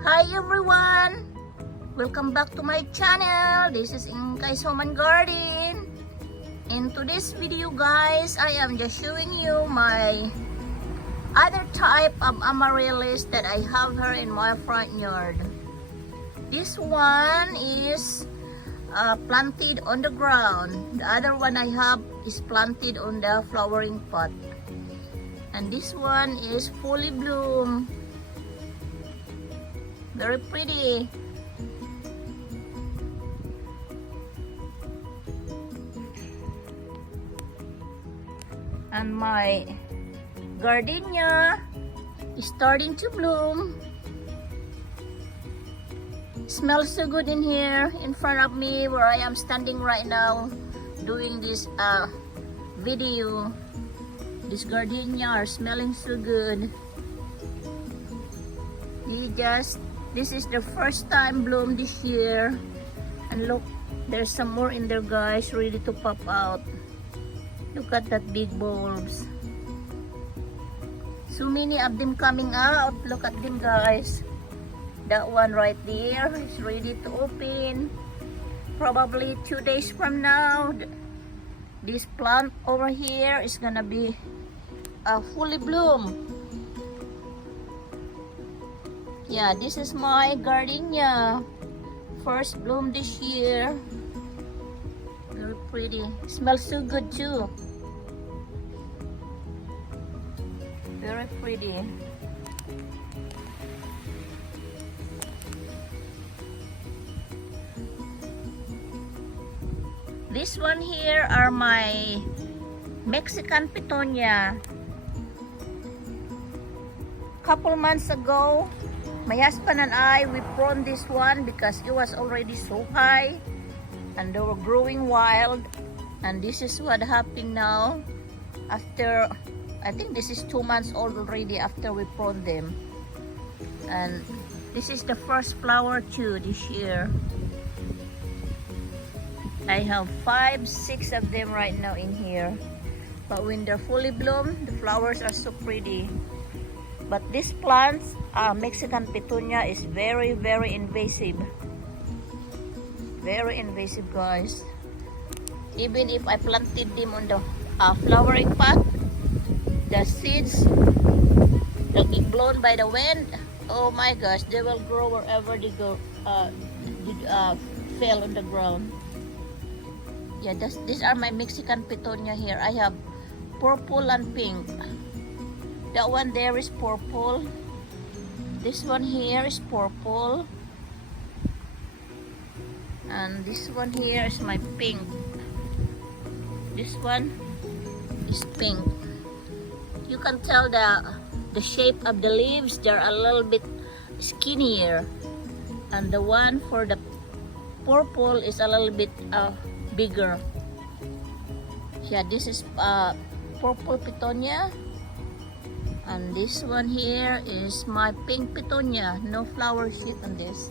Hi everyone! Welcome back to my channel. This is Inkay's Home and Garden. In today's video guys, I am just showing you my other type of amaryllis that I have here in my front yard. This one is planted on the ground. The other one I have is planted on the flowering pot. And this one is fully bloom. Very pretty. And my gardenia is starting to bloom. Smells so good in here in front of me where I am standing right now doing this video. This gardenia are smelling so good. This is the first time bloom this year, and look, there's some more in there guys, ready to pop out. Look at that big bulbs, so many of them coming out. Look at them guys. That one right there is ready to open. Probably 2 days from now, this plant over here is gonna be fully bloom. Yeah, this is my gardenia. First bloom this year. Very pretty. Smells so good too. Very pretty. This one here are my Mexican petunia. Couple months ago, my husband and I, we pruned this one because it was already so high and they were growing wild. And this is what happened now after, I think this is 2 months old already after we pruned them. And this is the first flower too this year. I have 5, 6 of them right now in here. But when they're fully bloomed, the flowers are so pretty. But this plant, Mexican petunia, is very invasive. Very invasive guys. Even if I planted them on the flowering pot, the seeds will be blown by the wind. Oh my gosh, they will grow wherever they go, fell on the ground. Yeah, these are my Mexican petunia here. I have purple and pink. That one there is purple. This one here is purple. And this one here is my pink. This one is pink. You can tell the shape of the leaves. They're a little bit skinnier. And the one for the purple is a little bit bigger. Yeah, this is purple petunia. And this one here is my pink petunia. No flower sheet on this.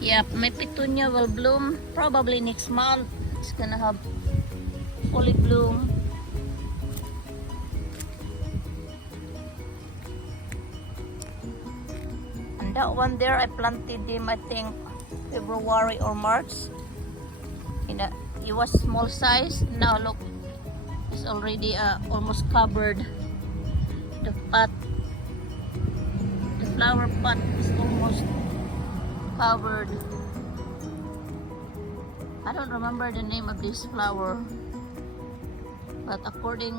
Yep, my petunia will bloom probably next month. It's gonna have fully bloom. And that one there, I planted them I think February or March. It was small size. Now look, it's already almost covered. The pot, the flower pot is almost covered. I don't remember the name of this flower, but according,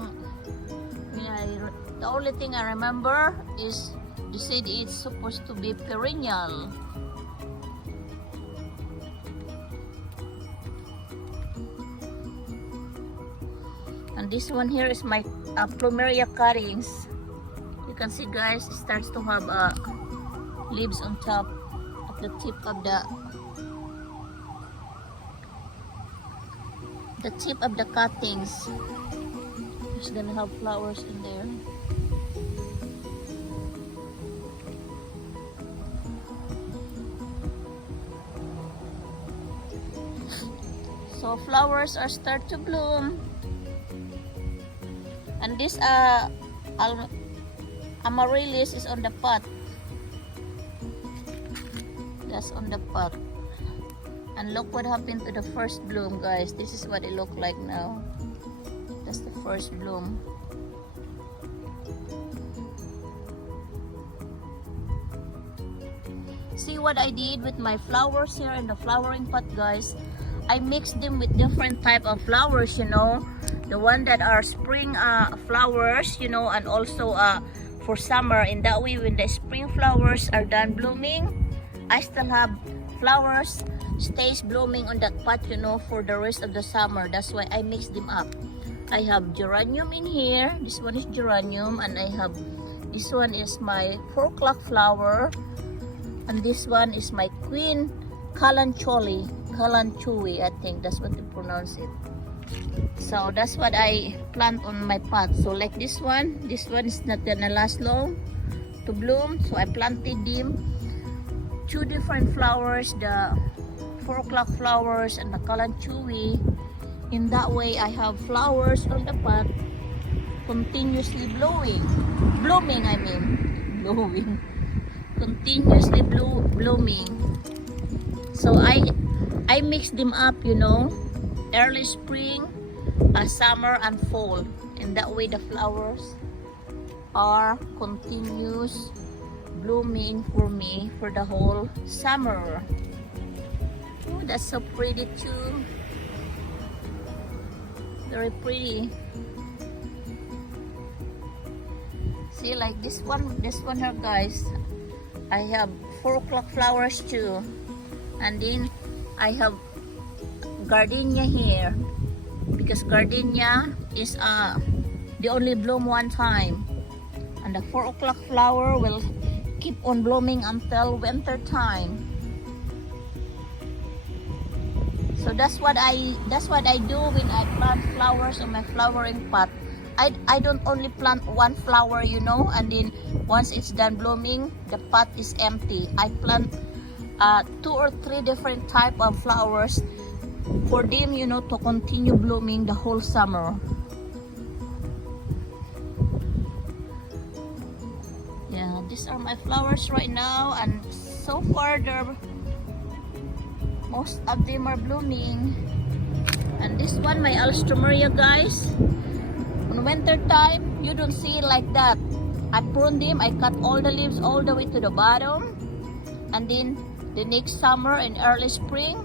the only thing I remember is they said it's supposed to be perennial. And this one here is my plumeria cuttings. You can see guys, it starts to have leaves on top at the tip of the cuttings. It's gonna have flowers in there. So flowers are start to bloom. And this amaryllis is on the pot. That's on the pot. And look what happened to the first bloom, guys. This is what it look like now. That's the first bloom. See what I did with my flowers here in the flowering pot, guys. I mixed them with different type of flowers, you know. The one that are spring flowers, you know, and also for summer. In that way, when the spring flowers are done blooming, I still have flowers stays blooming on that pot, you know, for the rest of the summer. That's why I mix them up. I have geranium in here. This one is geranium, and I have this one is my 4 o'clock flower. And this one is my queen kalanchoe, I think that's what you pronounce it. So that's what I plant on my pot. So like this one is not gonna last long to bloom. So I planted them 2 different flowers, the 4 o'clock flowers and the kalanchoe. In that way, I have flowers on the pot continuously blooming. Continuously blooming. So I mix them up, you know, early spring, summer and fall. In that way, the flowers are continuous blooming for me for the whole summer. Oh, that's so pretty too. Very pretty. See, like this one here, guys. I have 4 o'clock flowers too, and then I have gardenia here because gardenia is they only bloom one time, and the 4 o'clock flower will keep on blooming until winter time. So that's what I do when I plant flowers on my flowering pot. I don't only plant one flower, you know, and then once it's done blooming, the pot is empty. I plant 2 or 3 different type of flowers for them, you know, to continue blooming the whole summer. Yeah, these are my flowers right now, and so far most of them are blooming. And this one, my alstroemeria, guys. On winter time, you don't see it like that. I prune them, I cut all the leaves all the way to the bottom, and then the next summer and early spring,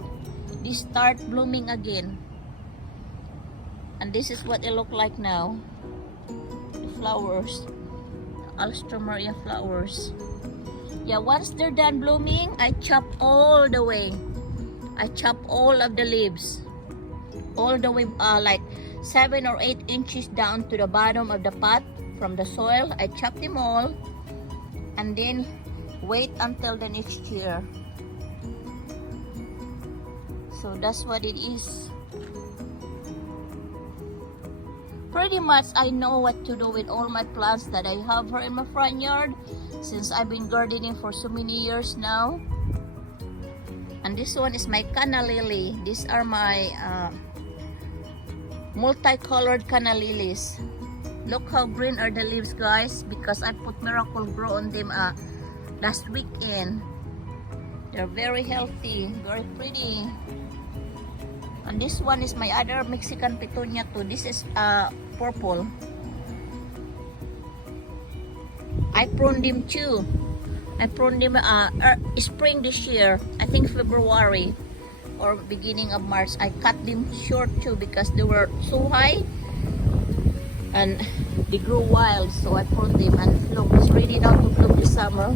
they start blooming again. And this is what it look like now. The flowers, alstroemeria flowers. Yeah, once they're done blooming, I chop all the way. I chop all of the leaves, all the way like 7 or 8 inches down to the bottom of the pot from the soil. I chop them all and then wait until the next year. So that's what it is. Pretty much I know what to do with all my plants that I have here in my front yard since I've been gardening for so many years now. And this one is my canna lily. These are my multicolored canna lilies. Look how green are the leaves, guys, because I put Miracle-Gro on them last weekend. They're very healthy, very pretty. And this one is my other Mexican petunia too. This is purple. I pruned them too. I pruned them spring this year, I think February or beginning of March. I cut them short too because they were so high and they grew wild, so I pruned them. And look, it's ready now to bloom this summer.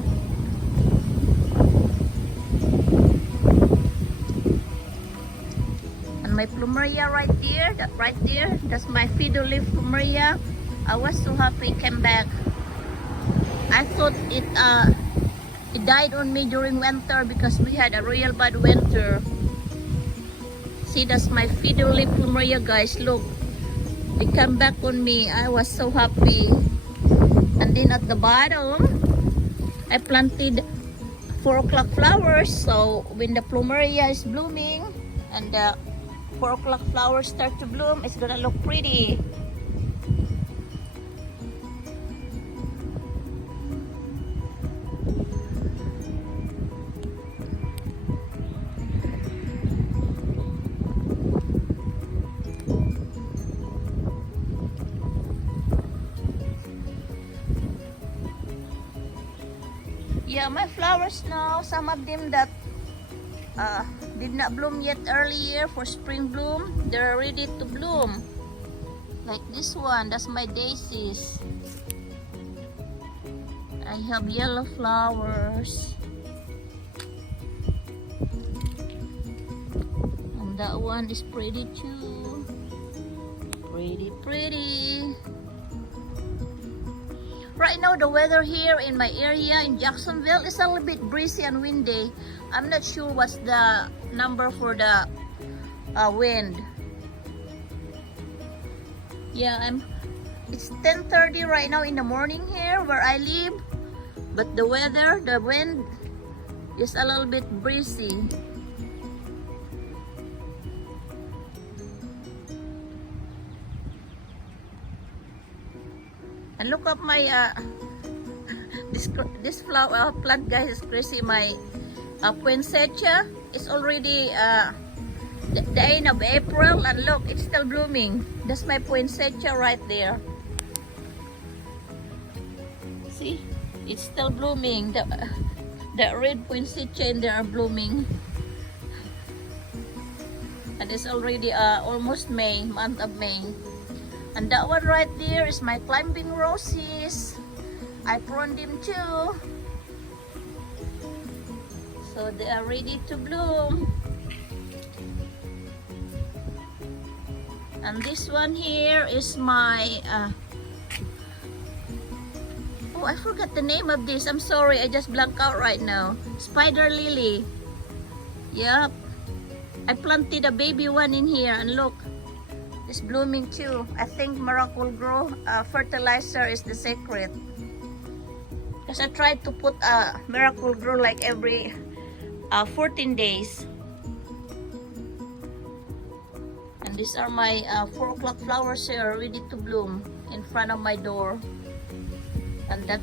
And my plumeria right there, that's my fiddle leaf plumeria. I was so happy it came back. I thought it died on me during winter because we had a real bad winter. See, that's my fiddle leaf plumeria, guys. Look, it came back on me. I was so happy. And then at the bottom, I planted 4 o'clock flowers. So when the plumeria is blooming and the 4 o'clock flowers start to bloom, it's gonna look pretty. Yeah, my flowers now, some of them that did not bloom yet earlier for spring bloom, they're ready to bloom. Like this one, that's my daisies. I have yellow flowers. And that one is pretty too. Pretty, pretty. Right now, the weather here in my area in Jacksonville is a little bit breezy and windy. I'm not sure what's the number for the wind. Yeah, it's 10:30 right now in the morning here where I live. But the weather, the wind is a little bit breezy. And look up my this flower plant, guys, is crazy. My poinsettia is already the end of April, and look, it's still blooming. That's my poinsettia right there. See, it's still blooming. The red poinsettia in there are blooming, and it's already almost May, month of May. And that one right there is my climbing roses. I pruned them too, so they are ready to bloom. And this one here is my oh, I forgot the name of this. I'm sorry, I just blanked out right now. Spider lily. Yep, I planted a baby one in here, and look, it's blooming too. I think Miracle-Gro fertilizer is the secret, because I tried to put Miracle-Gro like every 14 days. And these are my 4 o'clock flowers here, ready to bloom in front of my door. And that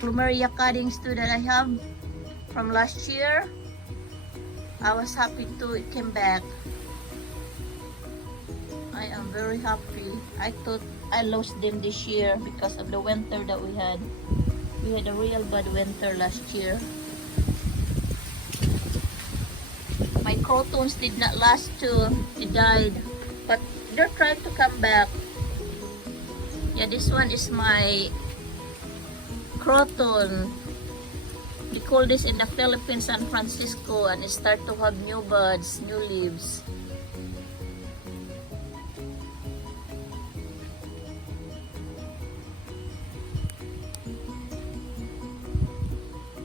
plumeria cuttings too that I have from last year, I was happy too, it came back. I am very happy. I thought I lost them this year because of the winter that we had. We had a real bad winter last year. My crotons did not last too. They died. But they're trying to come back. Yeah, this one is my croton. We call this in the Philippines San Francisco, and it start to have new buds, new leaves.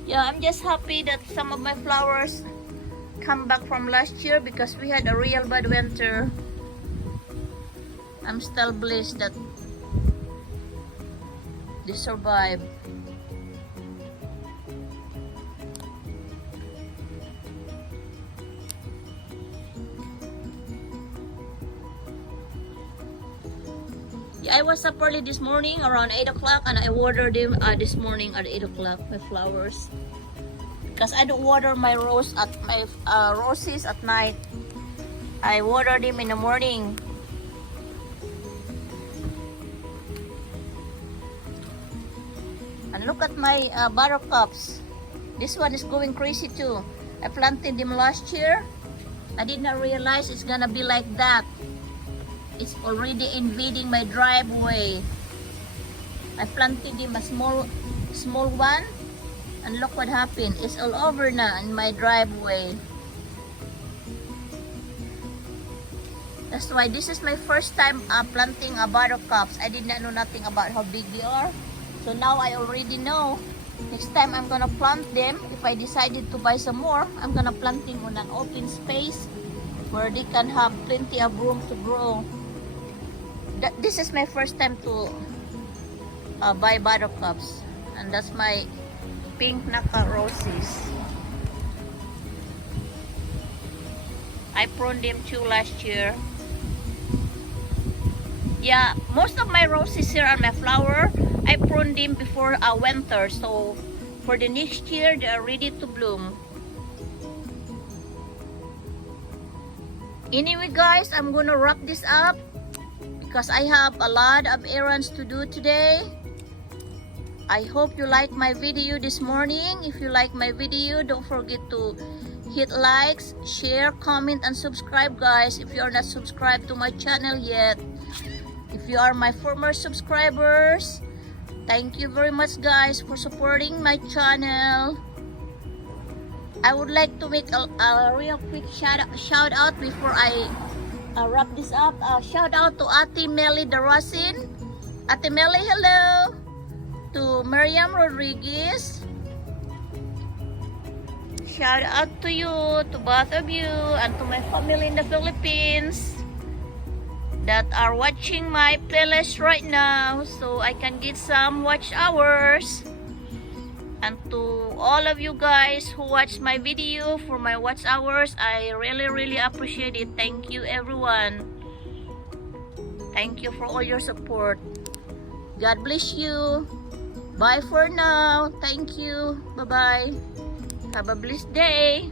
Yeah, I'm just happy that some of my flowers come back from last year because we had a real bad winter. I'm still blessed that they survived. Yeah, I was up early this morning around 8 o'clock, and I watered them this morning at 8 o'clock, my flowers. Because I don't water my roses at night. I water them in the morning. And look at my buttercups. This one is going crazy too. I planted them last year. I did not realize it's gonna be like that. It's already invading my driveway. I planted them a small one, and look what happened. It's all over now in my driveway. That's why this is my first time planting buttercups. I did not know nothing about how big they are. So now I already know. Next time I'm gonna plant them. If I decided to buy some more, I'm gonna plant them on an open space where they can have plenty of room to grow. This is my first time to buy buttercups, and that's my pink naka roses. I pruned them too last year. Yeah, most of my roses here are my flower. I pruned them before winter, so for the next year they are ready to bloom. Anyway guys, I'm gonna wrap this up because I have a lot of errands to do today. I hope you like my video this morning. If you like my video, don't forget to hit likes, share, comment, and subscribe, guys, if you are not subscribed to my channel yet. If you are my former subscribers, thank you very much, guys, for supporting my channel. I would like to make a real quick shout out before I wrap this up. Shout out to Ate Melly Darasin. Ate Melly, hello. To Miriam Rodriguez. Shout out to you, to both of you, and to my family in the Philippines that are watching my playlist right now, so I can get some watch hours. And to all of you guys who watch my video for my watch hours, I really appreciate it. Thank you, everyone. Thank you for all your support. God bless you. Bye for now. Thank you. Bye-bye. Have a blessed day.